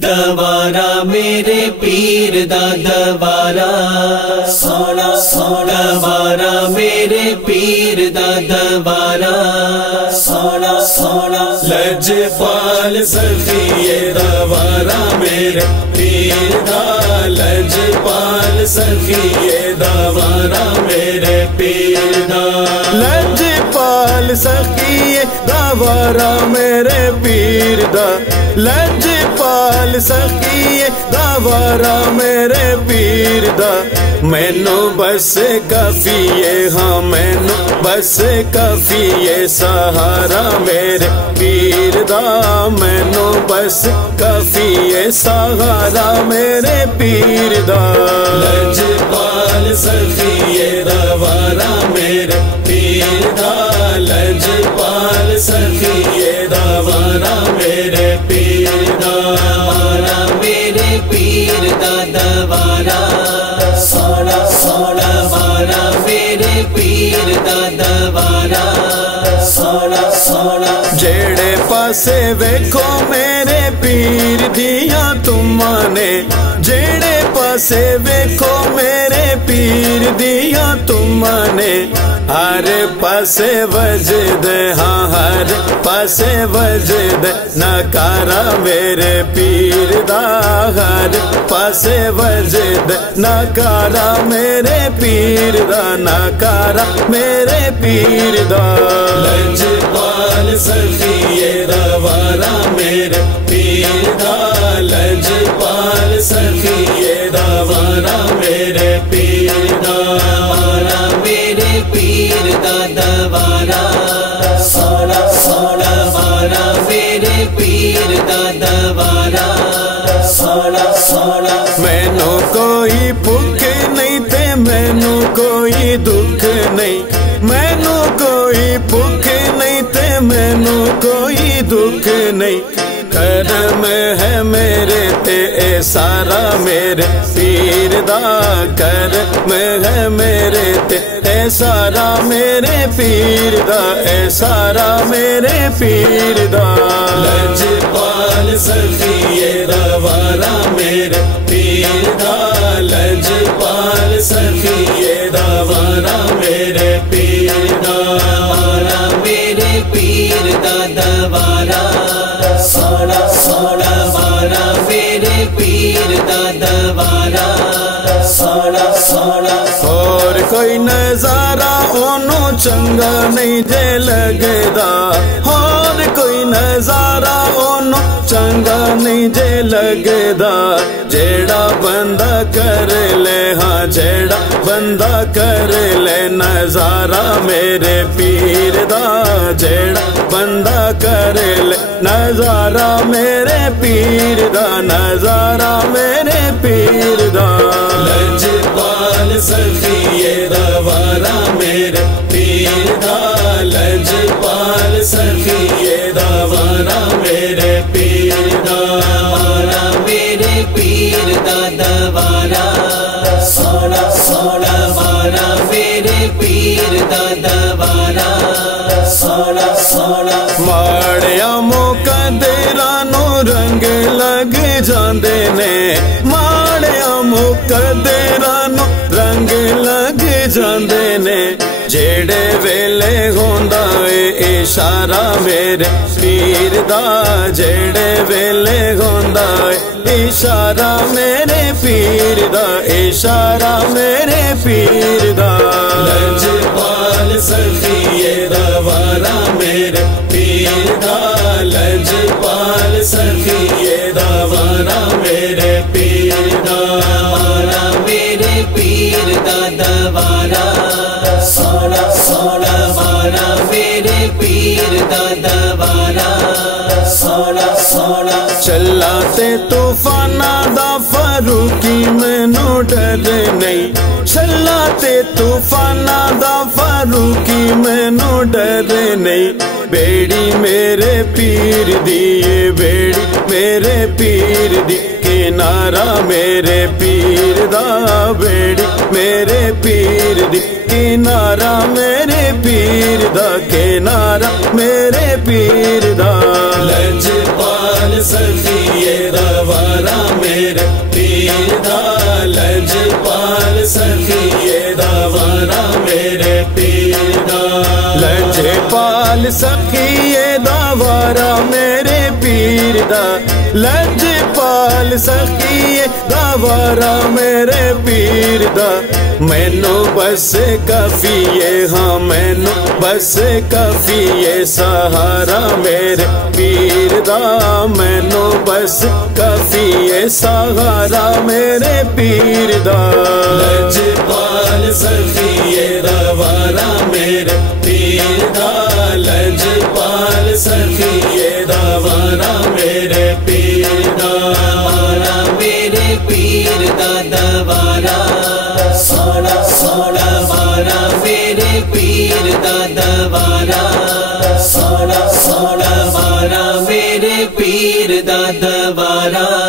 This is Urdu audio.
دوارا میرے پیر دا دوارا سونا سونا دوارا میرے پیر دا دوارا سونا سونا لجپال سخیے دوارا میرے پیر دا لجپال سخیے دوارا میرے پیر دا لجپال سخیے دوارا میرے پیر دا لجپال سخیے دوارا میرے پیر دا مینو بس کافیے ہاں مینو بس کافیے سہارا میرے پیر دا مینو بس کافیے سہارا میرے پیر دا لجپال سخیے دوارا میرے پیر دا لجپال سخیے دوارا میرے پیر دا دوارا میرے پیر دا دوارا سونا سونا دوارا میرے پیر دا دوارا سونا سونا جیڑے پاسے ویکھو میرے پیر دیا تمانے جیڑے پاسے ویکھو میرے پیر دیا تمانے ہر پاسے وجد ہاں ہر پاسے وجد نکارا میرے پیر دا ہر پاسے وجد نکارا میرے پیر دا نکارا میرے پیر دا لجپال سخیے دوارا میرے پیر دا لجپال سخیے دوارا میرے پیر دا دوارا میرے پیر دا دوارا سونا سونا دوارا میرے پیر دا دوارا سونا سونا مینو کوئی بھوک نہیں تے مینو کوئی دکھ نہیں مینو کوئی بھوک نہیں تے مینو کوئی دکھ نہیں کرم ہے میرے تے اے سارا میرے پیر دا کرم ہے میرے تے اے سارا میرے پیر دا اے سارا میرے پیر دا لجپال سخیے دوارا میرے پیر دا لجپال سخیے دوارا میرے پیر دا دوارا میرے پیر دا دوارا سونا سونا دوارا میرے پیر دا دوارا سونا سونا اور کوئی نظارہ اونوں چنگا نہیں جے لگدا اور کوئی نظارہ اونوں چنگا نہیں جے لگدا جیڑا بندہ کر لے ہاں جیڑا بندہ کر لے نظارہ میرے پیر دا جیڑا بندہ کر لے نظارہ میرے پیر دا نظارہ میرے پیر دا لجپال سخیے دوارا میرے پیر دا لجپال سخیے دوارا میرے پیر دا دوارا میرے پیر دا دوارا سونا سونا دوارا میرے پیر دا دوارا سونا سونا ماڑیا مقدرانو رنگ لگ جاندے نے ماڑیا مقدرانو رنگ لگ جاندے نے جیڑے ویلے ہوندا اے اشارہ میرے پیر دا جیڑے ویلے ہوندا اے اشارہ میرے پیر دا اشارہ میرے پیر دا لجپال سخیے دوارا میرے پیر دا لجپال سخیے دوارا میرے پیر دا دوارا میرے پیر دا دوارا سونا سونا دوارا میرے پیر دا دوارا سونا سونا چلاتے طوفانہ دا فاروقی مینو ڈر نہیں چلاتے طوفانہ دا فاروقی مینو ڈر نہیں بیڑی میرے پیر دی بیڑی میرے پیر دی کنارہ میرے پیر دا بیڑی میرے پیر دی کنارہ میرے پیر دا کنارہ میرے پیر دا لجپال سخیے دوارا میرے پیر دا لجپال سخیے دوارا میرے پیر دا لجپال سخیے دوارا میرے پیر دا لجپال سخیے دوارا میرے پیر دا مینو بس کافی ہے ہاں مینو بس کافی ہے سہارا میرے پیر دا مینو بس کافی ہے سہارا میرے پیر دا لجپال سخیے دوارا میرے پیر دا لجپال سخیے دوارا میرے پیر دا میرے پیر دا دوارا سونا سونا وارا میرے پیر دا دوارا سونا سونا وارا میرے پیر دا دوارا